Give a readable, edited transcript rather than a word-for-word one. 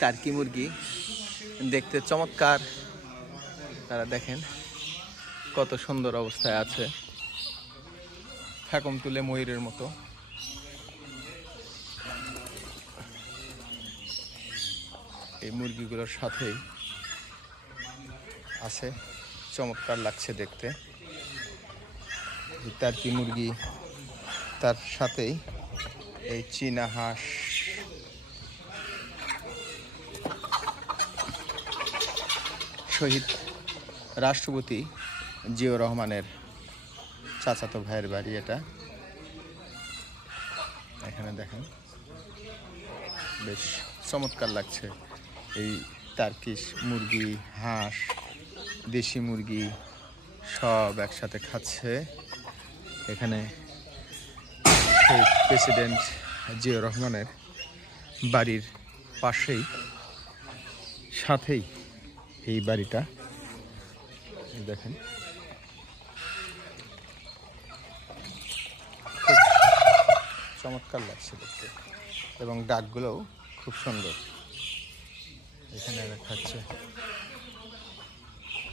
Turkey মুরগি দেখতে চমৎকার। তারা দেখেন কত সুন্দর অবস্থায় আছে, ঠাকুম তুলে ময়ূরের মতো। এই মুরগিগুলোর সাথেই আছে, চমৎকার লাগছে দেখতে। টার্কি মুরগি, তার সাথেই এই চীনা হাঁস। শহীদ রাষ্ট্রপতি জিয়াউর রহমানের চাচাতো ভাইয়ের বাড়ি এটা। এখানে দেখেন বেশ চমৎকার লাগছে। এই টার্কিশ মুরগি, হাঁস, দেশি মুরগি সব একসাথে খাচ্ছে। এখানে শহীদ প্রেসিডেন্ট জিয়াউর রহমানের বাড়ির পাশেই, সাথেই এই বাড়িটা। দেখেন খুব চমৎকার লাগছে দেখতে, এবং ডাকগুলোও খুব সুন্দর। এখানে খাচ্ছে।